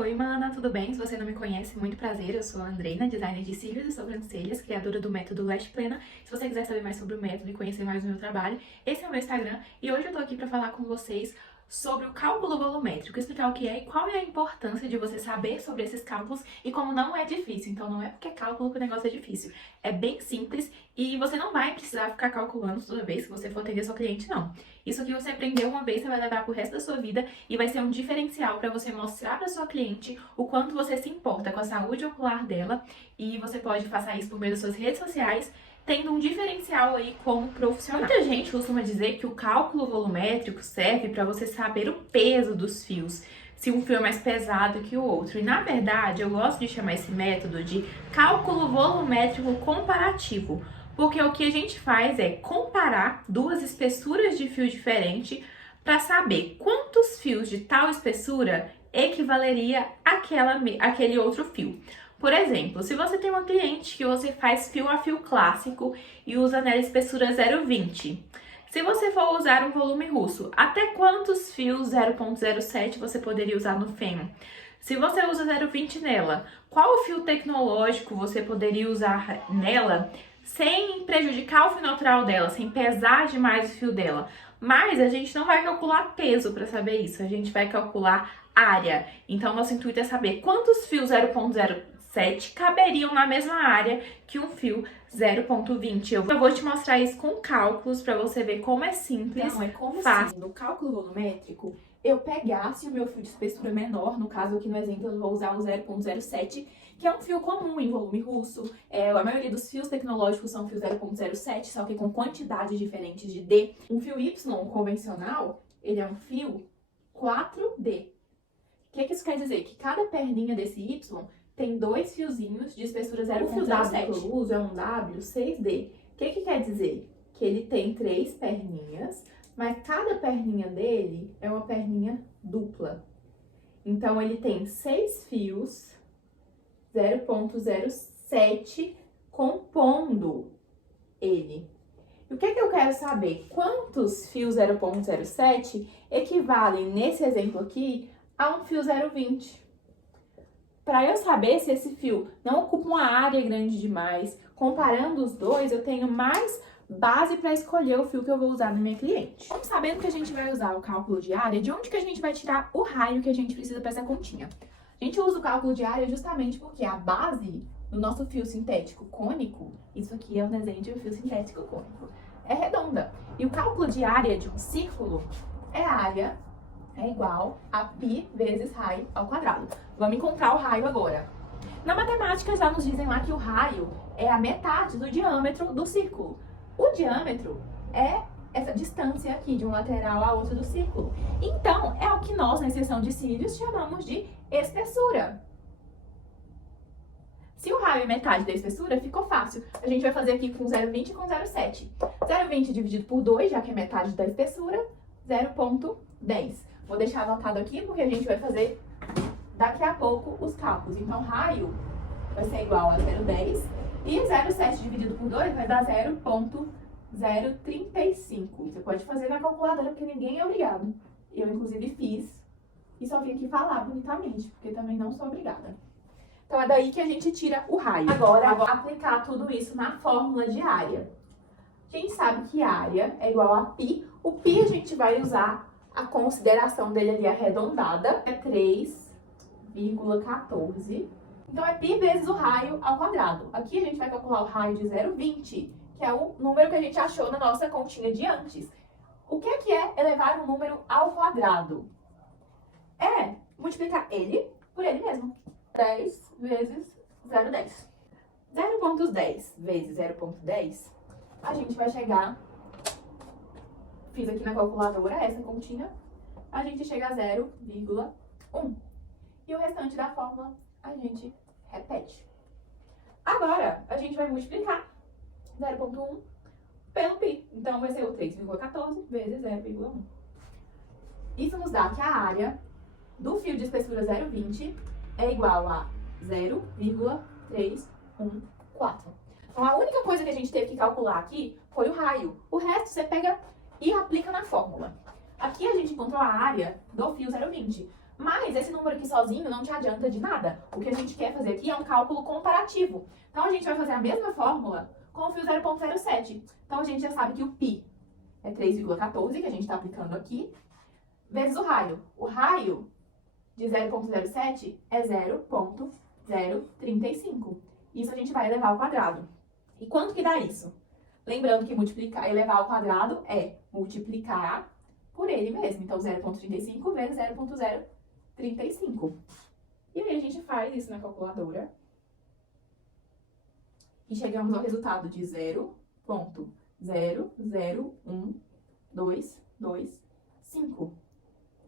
Oi, mana, tudo bem? Se você não me conhece, muito prazer. Eu sou a Andreina, designer de cílios e sobrancelhas, criadora do método Lash Plena. Se você quiser saber mais sobre o método e conhecer mais do meu trabalho, esse é o meu Instagram e hoje eu tô aqui pra falar com vocês sobre o cálculo volumétrico, explicar o que é e qual é a importância de você saber sobre esses cálculos e como não é difícil. Então não é porque é cálculo que o negócio é difícil. É bem simples e você não vai precisar ficar calculando toda vez que você for atender seu cliente, não. Isso que você aprendeu uma vez, você vai levar pro resto da sua vida e vai ser um diferencial para você mostrar para sua cliente o quanto você se importa com a saúde ocular dela e você pode passar isso por meio das suas redes sociais, tendo um diferencial aí como profissional. Muita gente costuma dizer que o cálculo volumétrico serve para você saber o peso dos fios, se um fio é mais pesado que o outro. E na verdade, eu gosto de chamar esse método de cálculo volumétrico comparativo, porque o que a gente faz é comparar duas espessuras de fio diferente para saber quantos fios de tal espessura equivaleria àquele outro fio. Por exemplo, se você tem uma cliente que você faz fio a fio clássico e usa nela espessura 0,20, se você for usar um volume russo, até quantos fios 0,07 você poderia usar no fêmur? Se você usa 0,20 nela, qual fio tecnológico você poderia usar nela sem prejudicar o fio natural dela, sem pesar demais o fio dela? Mas a gente não vai calcular peso para saber isso, a gente vai calcular área. Então, nosso intuito é saber quantos fios 0,07 caberiam na mesma área que um fio 0,20. Eu vou te mostrar isso com cálculos para você ver como é simples. Então, é como fácil. se no cálculo volumétrico eu pegasse o meu fio de espessura menor, no caso aqui no exemplo eu vou usar o 0,07, que é um fio comum em volume russo. A maioria dos fios tecnológicos são fio 0,07, só que com quantidades diferentes de D. Um fio Y convencional, ele é um fio 4D. O que isso quer dizer? Que cada perninha desse Y tem dois fiozinhos de espessura 0,07. O fio W que eu uso é um W6D. O que quer dizer? Que ele tem 3 perninhas, mas cada perninha dele é uma perninha dupla. Então, ele tem 6 fios 0,07 compondo ele. E o que eu quero saber? Quantos fios 0,07 equivalem, nesse exemplo aqui, a um fio 0,20? Para eu saber se esse fio não ocupa uma área grande demais, comparando os dois, eu tenho mais base para escolher o fio que eu vou usar na minha cliente. Então, sabendo que a gente vai usar o cálculo de área, de onde que a gente vai tirar o raio que a gente precisa para essa continha? A gente usa o cálculo de área justamente porque a base do nosso fio sintético cônico, isso aqui é um desenho de um fio sintético cônico, é redonda. E o cálculo de área de um círculo é área é igual a π vezes raio ao quadrado. Vamos encontrar o raio agora. Na matemática já nos dizem lá que o raio é a metade do diâmetro do círculo. O diâmetro é essa distância aqui de um lateral a outro do círculo. Então, é o que nós, na seção de cílios, chamamos de espessura. Se o raio é metade da espessura, ficou fácil. A gente vai fazer aqui com 0,20 e com 0,7. 0,20 dividido por 2, já que é metade da espessura, 0,10. Vou deixar anotado aqui porque a gente vai fazer daqui a pouco os cálculos. Então, raio vai ser igual a 0,10 e 0,7 dividido por 2 vai dar 0,035. Você pode fazer na calculadora porque ninguém é obrigado. Eu, inclusive, fiz e só vim aqui falar bonitamente, porque também não sou obrigada. Então, é daí que a gente tira o raio. Agora, eu vou aplicar tudo isso na fórmula de área. A gente sabe que área é igual a π. O π a gente vai usar a consideração dele ali arredondada, é 3,14. Então, é π vezes o raio ao quadrado. Aqui a gente vai calcular o raio de 0,20, que é o número que a gente achou na nossa continha de antes. O que é elevar um número ao quadrado? É multiplicar ele por ele mesmo. 10 vezes 0,10. 0,10 vezes 0,10, a gente vai chegar... Fiz aqui na calculadora essa continha, a gente chega a 0,1. E o restante da fórmula a gente repete. Agora, a gente vai multiplicar 0,1 pelo π. Então, vai ser o 3,14 vezes 0,1. Isso nos dá que a área do fio de espessura 0,20 é igual a 0,314. Então, a única coisa que a gente teve que calcular aqui foi o raio. O resto você pega e aplica na fórmula. Aqui a gente encontrou a área do fio 0,20. Mas esse número aqui sozinho não te adianta de nada. O que a gente quer fazer aqui é um cálculo comparativo. Então, a gente vai fazer a mesma fórmula com o fio 0,07. Então, a gente já sabe que o π é 3,14, que a gente está aplicando aqui, vezes o raio. O raio de 0,07 é 0,035. Isso a gente vai elevar ao quadrado. E quanto que dá isso? Lembrando que multiplicar e elevar ao quadrado é multiplicar por ele mesmo. Então, 0,35 vezes 0,035. E aí a gente faz isso na calculadora. E chegamos ao resultado de 0,001225.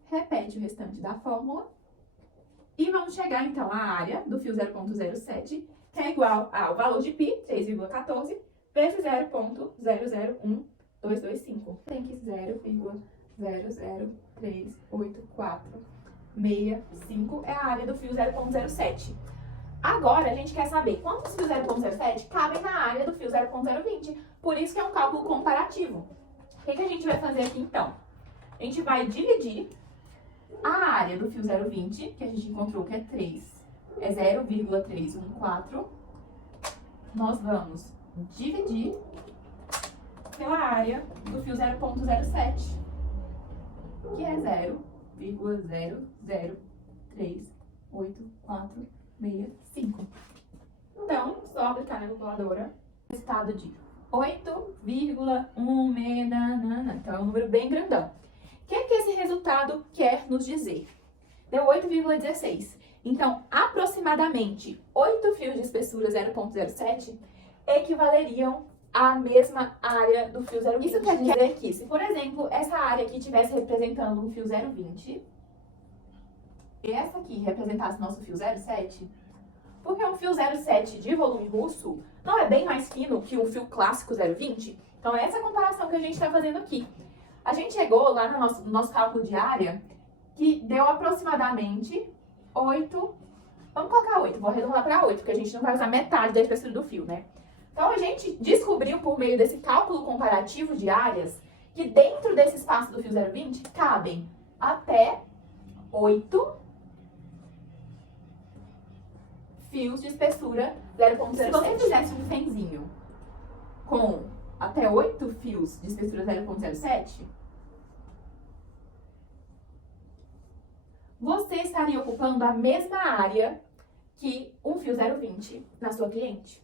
Repete o restante da fórmula. E vamos chegar, então, à área do fio 0,07, que é igual ao valor de π, 3,14, vezes 0,001225. Tem que 0,0038465 é a área do fio 0,07. Agora, a gente quer saber quantos fios 0,07 cabem na área do fio 0,020. Por isso que é um cálculo comparativo. O que a gente vai fazer aqui, então? A gente vai dividir a área do fio 0,20, que a gente encontrou que é 0,314. Nós vamos dividir pela área do fio 0,07, que é 0,0038465. Então, só aplicar na calculadora. Resultado de 8,1. Então, é um número bem grandão. O que é que esse resultado quer nos dizer? Deu 8,16. Então, aproximadamente 8 fios de espessura 0,07 equivaleriam à mesma área do fio 0,20. Isso quer dizer que, se por exemplo, essa área aqui estivesse representando um fio 0,20 e essa aqui representasse nosso fio 0,7, porque um fio 0,7 de volume russo não é bem mais fino que um fio clássico 0,20? Então, é essa comparação que a gente está fazendo aqui. A gente chegou lá no nosso cálculo de área, que deu aproximadamente 8. Vamos colocar 8, vou arredondar para 8, porque a gente não vai usar metade da espessura do fio, né? Então, a gente descobriu por meio desse cálculo comparativo de áreas que dentro desse espaço do fio 0,20 cabem até 8 fios de espessura 0,07. Se você fizesse um fenzinho com até 8 fios de espessura 0,07, você estaria ocupando a mesma área que um fio 0,20 na sua cliente.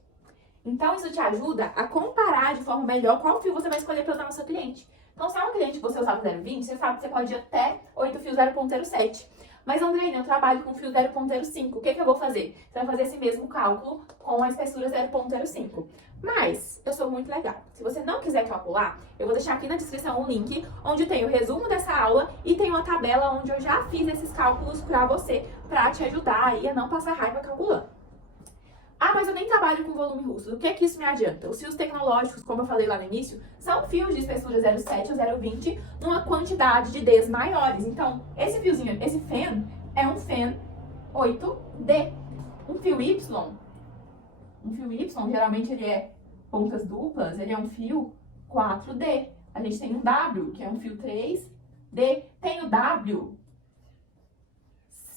Então, isso te ajuda a comparar de forma melhor qual fio você vai escolher para usar na sua cliente. Então, se é um cliente que você usava 0,20, você sabe que você pode ir até 8 fios 0,07. Mas, Andreina, eu trabalho com fio 0,05. O que eu vou fazer? Você vai fazer esse mesmo cálculo com a espessura 0,05. Mas, eu sou muito legal. Se você não quiser calcular, eu vou deixar aqui na descrição um link onde tem o resumo dessa aula e tem uma tabela onde eu já fiz esses cálculos pra você, pra te ajudar aí a não passar raiva calculando. Ah, mas eu nem trabalho com volume russo. O que é que isso me adianta? Os fios tecnológicos, como eu falei lá no início, são fios de espessura 0,7 ou 0,20 numa quantidade de Ds maiores. Então, esse fiozinho, esse FEN, é um FEN 8D. Um fio Y, geralmente ele é pontas duplas, ele é um fio 4D. A gente tem um W, que é um fio 3D. Tem o W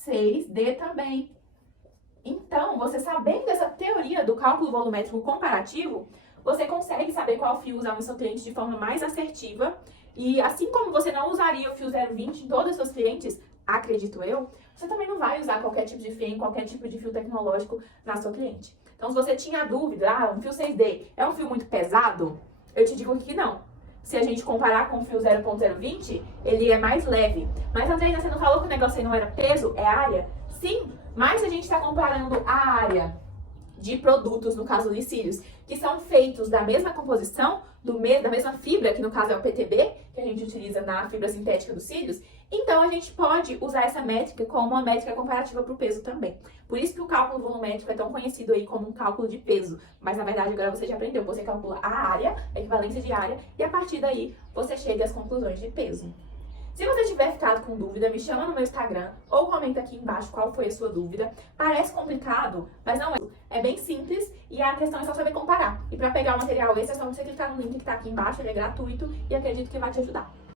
6D também. Então, você sabendo essa teoria do cálculo volumétrico comparativo, você consegue saber qual fio usar no seu cliente de forma mais assertiva. E assim como você não usaria o fio 0,20 em todos os seus clientes, acredito eu, você também não vai usar qualquer tipo de FEM, qualquer tipo de fio tecnológico na sua cliente. Então, se você tinha dúvida, um fio 6D é um fio muito pesado, eu te digo que não. Se a gente comparar com o fio 0,020, ele é mais leve. Mas, Andreina, você não falou que o negócio aí não era peso, é área? Sim, mas a gente está comparando a área de produtos, no caso de cílios, que são feitos da mesma composição, da mesma fibra, que no caso é o PTB, que a gente utiliza na fibra sintética dos cílios. Então, a gente pode usar essa métrica como uma métrica comparativa para o peso também. Por isso que o cálculo volumétrico é tão conhecido aí como um cálculo de peso. Mas, na verdade, agora você já aprendeu. Você calcula a área, a equivalência de área, e a partir daí você chega às conclusões de peso. Se você tiver ficado com dúvida, me chama no meu Instagram ou comenta aqui embaixo qual foi a sua dúvida. Parece complicado, mas não é. É bem simples e a questão é só saber comparar. E para pegar o material esse é só você clicar no link que está aqui embaixo, ele é gratuito e acredito que vai te ajudar.